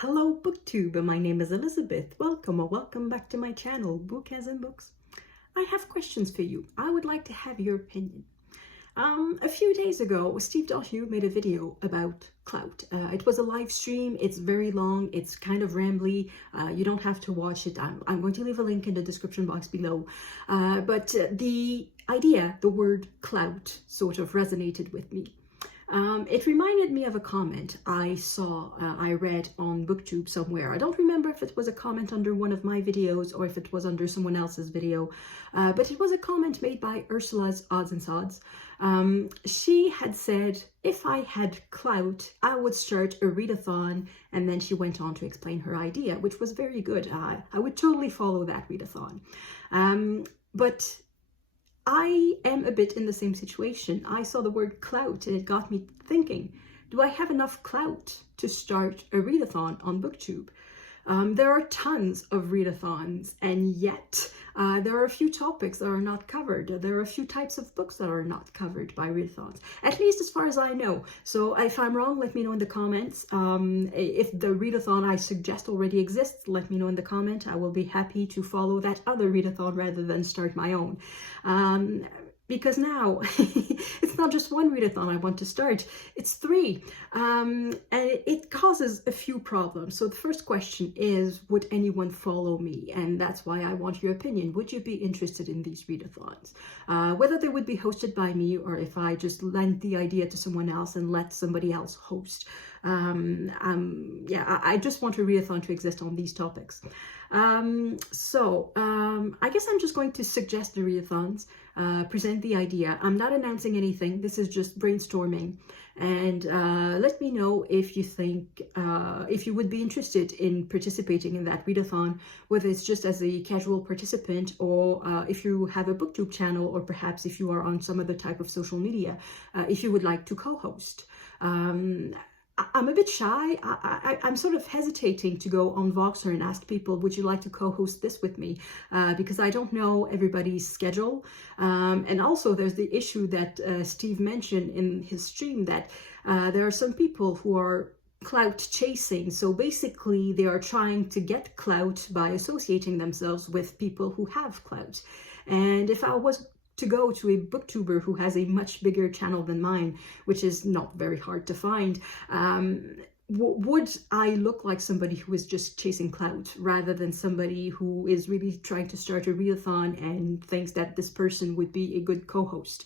Hello BookTube, my name is Elizabeth. Welcome or welcome back to my channel, Bouquins and Books. I have questions for you. I would like to have your opinion. A few days ago, Steve Doshue made a video about clout. It was a live stream. It's very long. It's kind of rambly. You don't have to watch it. I'm going to leave a link in the description box below. But the idea, the word clout, sort of resonated with me. It reminded me of a comment I read on BookTube somewhere. I don't remember if it was a comment under one of my videos or if it was under someone else's video, but it was a comment made by Ursula's Odds and Sods. She had said, if I had clout, I would start a readathon, and then she went on to explain her idea, which was very good. I would totally follow that readathon. But I am a bit in the same situation. I saw the word clout and it got me thinking, do I have enough clout to start a readathon on BookTube? There are tons of readathons, and yet there are a few topics that are not covered. There are a few types of books that are not covered by readathons, at least as far as I know. So if I'm wrong, let me know in the comments. If the readathon I suggest already exists, let me know in the comment. I will be happy to follow that other readathon rather than start my own. Because now it's not just one readathon I want to start, it's three. And it causes a few problems. So the first question is, would anyone follow me? And that's why I want your opinion. Would you be interested in these readathons? Whether they would be hosted by me or if I just lend the idea to someone else and let somebody else host. I just want a readathon to exist on these topics. I guess I'm just going to suggest the readathons, present the idea. I'm not announcing anything. This is just brainstorming. And let me know if you think, if you would be interested in participating in that readathon, whether it's just as a casual participant or if you have a BookTube channel, or perhaps if you are on some other type of social media, if you would like to co-host. I'm a bit shy. I'm sort of hesitating to go on Voxer and ask people, would you like to co-host this with me? Because I don't know everybody's schedule. And also there's the issue that Steve mentioned in his stream, that there are some people who are clout chasing. So basically they are trying to get clout by associating themselves with people who have clout. And if I was to go to a booktuber who has a much bigger channel than mine, which is not very hard to find, would I look like somebody who is just chasing clout rather than somebody who is really trying to start a readathon and thinks that this person would be a good co-host?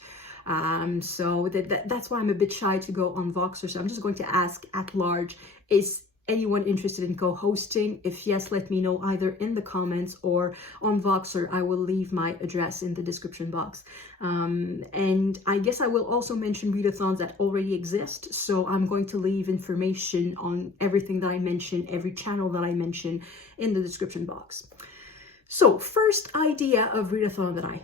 So that's why I'm a bit shy to go on Voxer. So I'm just going to ask at large, is anyone interested in co-hosting? If yes, let me know either in the comments or on Voxer. I will leave my address in the description box. And I guess I will also mention readathons that already exist. So I'm going to leave information on everything that I mention, every channel that I mention in the description box. So first idea of readathon that I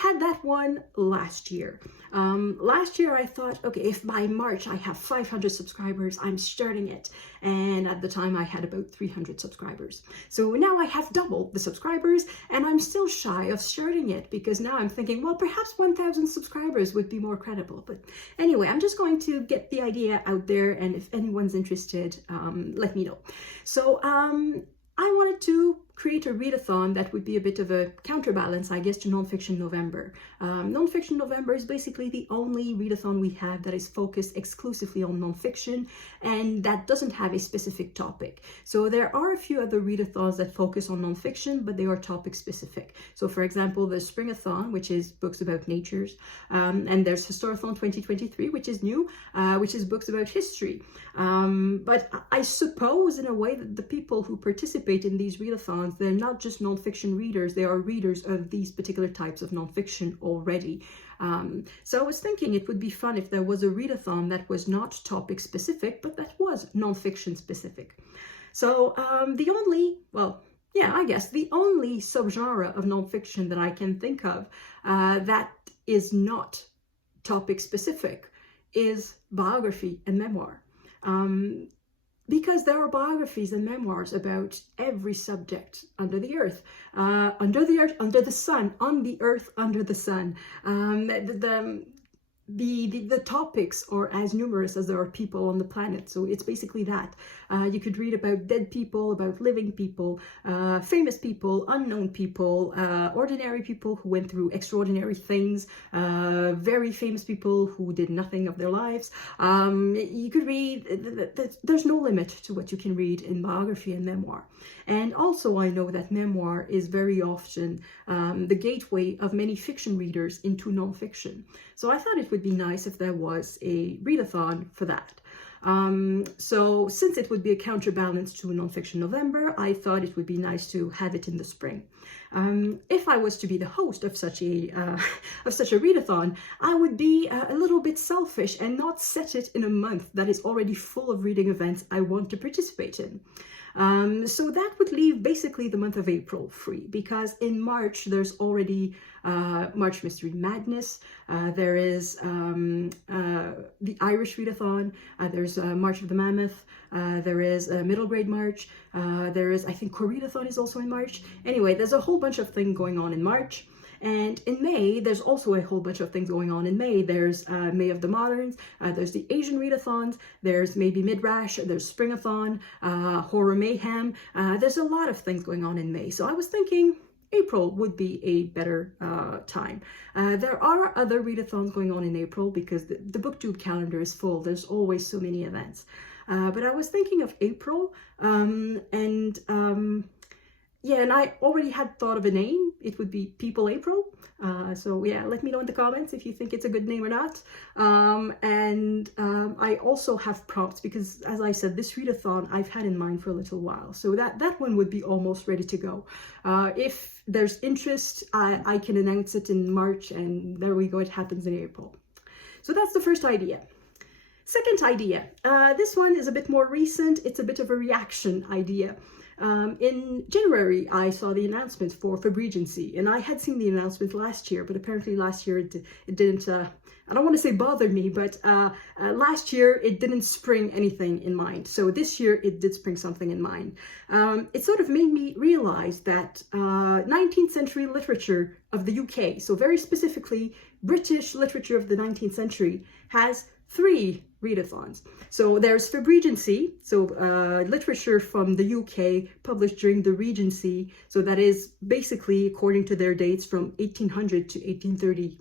had that one last year. Last year I thought, okay, if by March I have 500 subscribers, I'm starting it. And at the time I had about 300 subscribers. So now I have double the subscribers and I'm still shy of starting it because now I'm thinking, well, perhaps 1,000 subscribers would be more credible. But anyway, I'm just going to get the idea out there, and if anyone's interested, let me know. So I wanted to create a readathon that would be a bit of a counterbalance, I guess, to Nonfiction November. Nonfiction November is basically the only readathon we have that is focused exclusively on nonfiction and that doesn't have a specific topic. So there are a few other readathons that focus on nonfiction, but they are topic specific. So for example, there's Springathon, which is books about natures, and there's Historathon 2023, which is new, which is books about history. But I suppose in a way that the people who participate in these readathons, they're not just nonfiction readers, they are readers of these particular types of nonfiction already. So I was thinking it would be fun if there was a readathon that was not topic specific, but that was nonfiction specific. So the only subgenre of nonfiction that I can think of that is not topic specific is biography and memoir. Because there are biographies and memoirs about every subject under the earth, under the sun, on the earth, under the sun. the topics are as numerous as there are people on the planet. So it's basically that. You could read about dead people, about living people, famous people, unknown people, ordinary people who went through extraordinary things, very famous people who did nothing of their lives. You could read, there's no limit to what you can read in biography and memoir. And also I know that memoir is very often the gateway of many fiction readers into nonfiction. So I thought it would be nice if there was a readathon for that. So since it would be a counterbalance to Nonfiction November, I thought it would be nice to have it in the spring. If I was to be the host of such a readathon, I would be a little bit selfish and not set it in a month that is already full of reading events I want to participate in. So that would leave basically the month of April free, because in March there's already March Mystery Madness, there is the Irish Readathon, there's March of the Mammoth, there is Middle Grade March, there is, I think, Readathon is also in March. Anyway, there's a whole bunch of things going on in March. And in May, there's also a whole bunch of things going on in May. There's May of the Moderns, there's the Asian Readathons, there's maybe Midrash, there's Springathon, Horror Mayhem. There's a lot of things going on in May. So I was thinking April would be a better time. There are other readathons going on in April because the BookTube calendar is full. There's always so many events. But I was thinking of April yeah, and I already had thought of a name. It would be People April. So yeah, let me know in the comments if you think it's a good name or not. I also have prompts because, as I said, this readathon I've had in mind for a little while. So that one would be almost ready to go. If there's interest, I can announce it in March, and there we go, it happens in April. So that's the first idea. Second idea, this one is a bit more recent. It's a bit of a reaction idea. In January, I saw the announcement for Regency, and I had seen the announcement last year, but apparently last year it didn't, I don't want to say bother me, but last year it didn't spring anything in mind. So this year it did spring something in mind. It sort of made me realize that 19th century literature of the UK, so very specifically British literature of the 19th century, has 3 readathons. So there's Regency, so literature from the UK published during the Regency. So that is basically, according to their dates, from 1800 to 1830,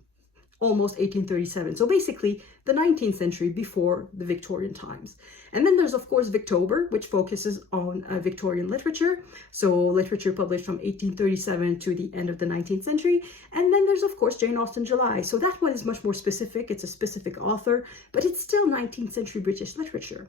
almost 1837. So basically the 19th century before the Victorian times. And then there's, of course, Victober, which focuses on Victorian literature. So literature published from 1837 to the end of the 19th century. And then there's, of course, Jane Austen July. So that one is much more specific. It's a specific author, but it's still 19th century British literature.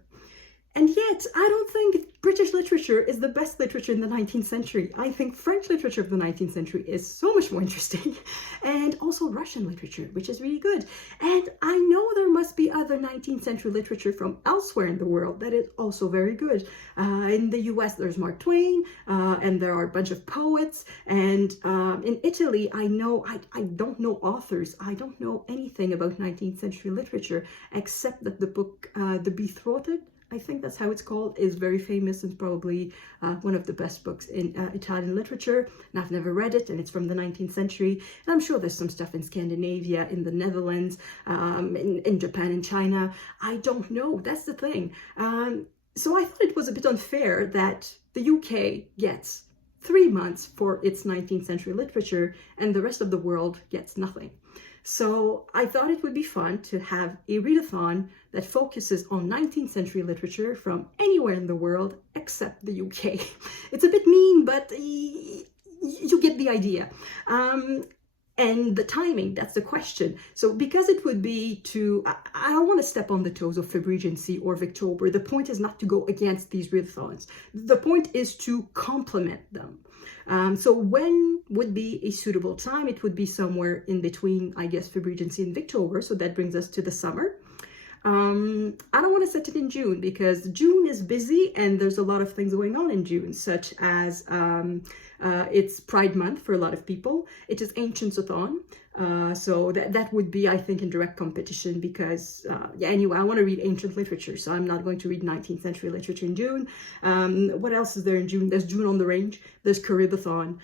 And yet, I don't think British literature is the best literature in the 19th century. I think French literature of the 19th century is so much more interesting. And also Russian literature, which is really good. And I know there must be other 19th century literature from elsewhere in the world that is also very good. In the US, there's Mark Twain, and there are a bunch of poets. And in Italy, I don't know authors. I don't know anything about 19th century literature, except that the book, The Betrothed, I think that's how it's called, is very famous and probably one of the best books in Italian literature. And I've never read it, and it's from the 19th century. And I'm sure there's some stuff in Scandinavia, in the Netherlands, in Japan and China. I don't know. That's the thing. So I thought it was a bit unfair that the UK gets 3 months for its 19th century literature and the rest of the world gets nothing. So I thought it would be fun to have a readathon that focuses on 19th century literature from anywhere in the world except the UK. It's a bit mean, but you get the idea. And the timing, that's the question. So because it would be I don't want to step on the toes of Regency or Victober. The point is not to go against these readathons. The point is to complement them. So when would be a suitable time? It would be somewhere in between, I guess, Regency and Victober. So that brings us to the summer. I don't want to set it in June because June is busy and there's a lot of things going on in June, such as it's Pride Month for a lot of people. It is Ancients-a-thon. So that would be, I think, in direct competition because, yeah, anyway, I want to read ancient literature, so I'm not going to read 19th century literature in June. What else is there in June? There's June on the Range, there's Readathon.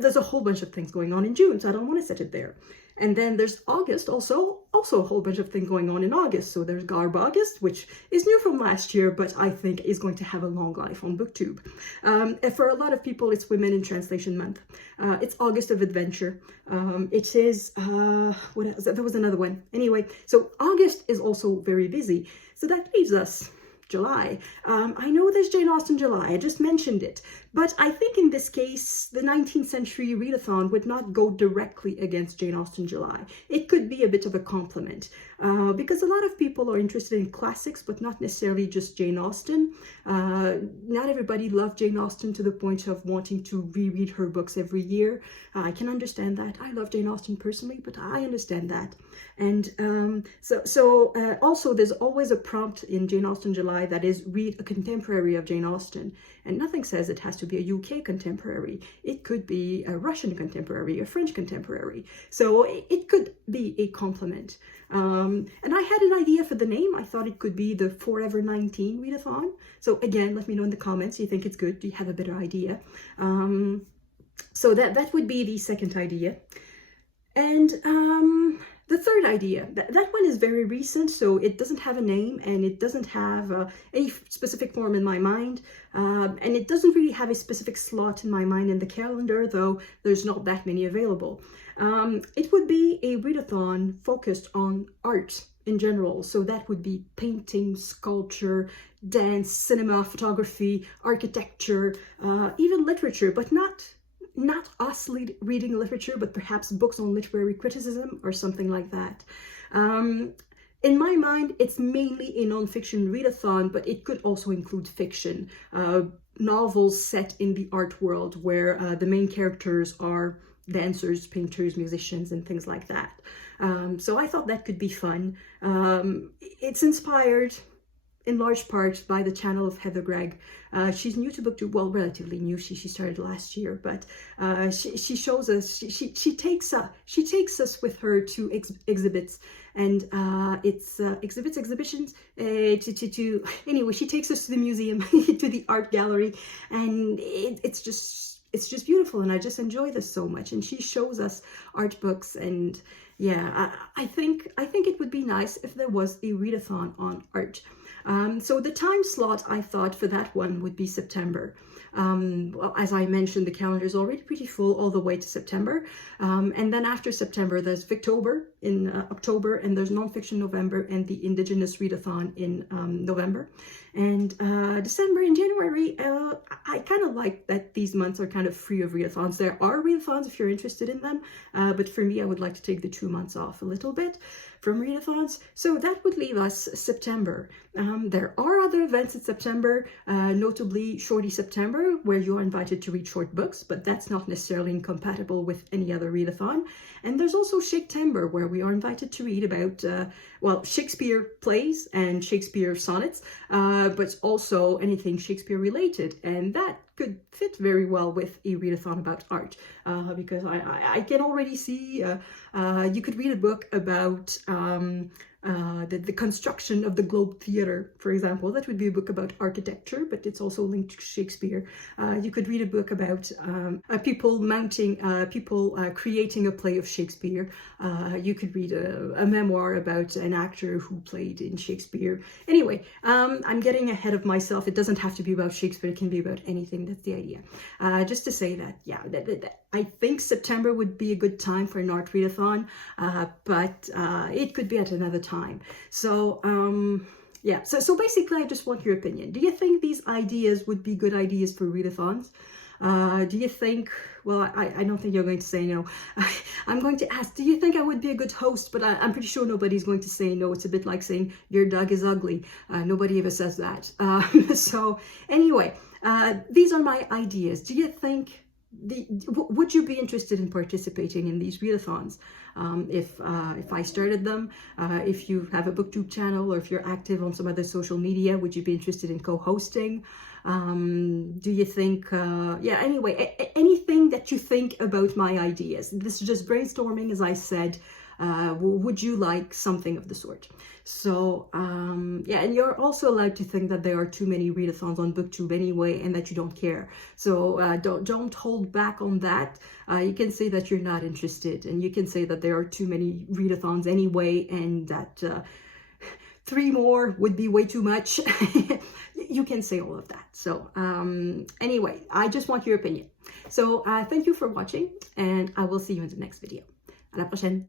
There's a whole bunch of things going on in June, so I don't want to set it there. And then there's August, also a whole bunch of things going on in August. So there's Garb August, which is new from last year, but I think is going to have a long life on BookTube. And for a lot of people, it's Women in Translation Month. It's August of Adventure. It is, what else? There was another one. Anyway, so August is also very busy. So that leaves us July. I know there's Jane Austen July, I just mentioned it, but I think in this case, the 19th century readathon would not go directly against Jane Austen July. It could be a bit of a compliment, because a lot of people are interested in classics, but not necessarily just Jane Austen. Not everybody loved Jane Austen to the point of wanting to reread her books every year. I can understand that. I love Jane Austen personally, but I understand that. And also there's always a prompt in Jane Austen July that is read a contemporary of Jane Austen, and nothing says it has to be a UK contemporary. It could be a Russian contemporary, a French contemporary. So it could be a compliment. And I had an idea for the name. I thought it could be the Forever 19 Readathon. So again, let me know in the comments. Do you think it's good? Do you have a better idea? So that would be the second idea. And the third idea, that one is very recent, so it doesn't have a name and it doesn't have any specific form in my mind. And it doesn't really have a specific slot in my mind in the calendar, though there's not that many available. It would be a readathon focused on art in general. So that would be painting, sculpture, dance, cinema, photography, architecture, even literature, but not us reading literature, but perhaps books on literary criticism or something like that. In my mind, it's mainly a non-fiction readathon, but it could also include fiction, novels set in the art world where the main characters are dancers, painters, musicians, and things like that. So I thought that could be fun. It's inspired in large part by the channel of Heather Gregg. She's new to BookTube, well, relatively new. She started last year, but she shows us, she takes us with her to exhibits, and exhibitions. Anyway, she takes us to the museum, to the art gallery, and it's just beautiful, and I just enjoy this so much. And she shows us art books, and yeah, I think it would be nice if there was a readathon on art. So the time slot I thought for that one would be September. Well, as I mentioned, the calendar is already pretty full all the way to September. And then after September, there's Victober in October, and there's Nonfiction November and the Indigenous Readathon in November. And December and January, I kind of like that these months are kind of free of readathons. There are readathons if you're interested in them, but for me, I would like to take the 2 months off a little bit from readathons. So that would leave us September. There are other events in September, notably Shorty September, where you are invited to read short books, but that's not necessarily incompatible with any other readathon. And there's also Shaktember, where we are invited to read about, well, Shakespeare plays and Shakespeare sonnets, but also anything Shakespeare related. And that could fit very well with a readathon about art, because I can already see you could read a book about the construction of the Globe Theatre, for example. That would be a book about architecture, but it's also linked to Shakespeare. You could read a book about people creating a play of Shakespeare. You could read a memoir about an actor who played in Shakespeare. Anyway, I'm getting ahead of myself. It doesn't have to be about Shakespeare. It can be about anything. That's the idea. Just to say that, yeah, I think September would be a good time for an art readathon, but it could be at another time. So yeah, so basically I just want your opinion. Do you think these ideas would be good ideas for readathons? Do you think, well, I don't think you're going to say no. I'm going to ask, do you think I would be a good host? But I'm pretty sure nobody's going to say no. It's a bit like saying your dog is ugly. Nobody ever says that. So anyway, these are my ideas. Do you think, would you be interested in participating in these readathons? If I started them, if you have a BookTube channel, or if you're active on some other social media, would you be interested in co-hosting? Do you think, yeah, anyway, anything that you think about my ideas. This is just brainstorming, as I said. Would you like something of the sort? So yeah, and you're also allowed to think that there are too many readathons on BookTube anyway, and that you don't care. So don't hold back on that. You can say that you're not interested, and you can say that there are too many readathons anyway, and that 3 more would be way too much. You can say all of that. So anyway, I just want your opinion. So thank you for watching, and I will see you in the next video. À la prochaine.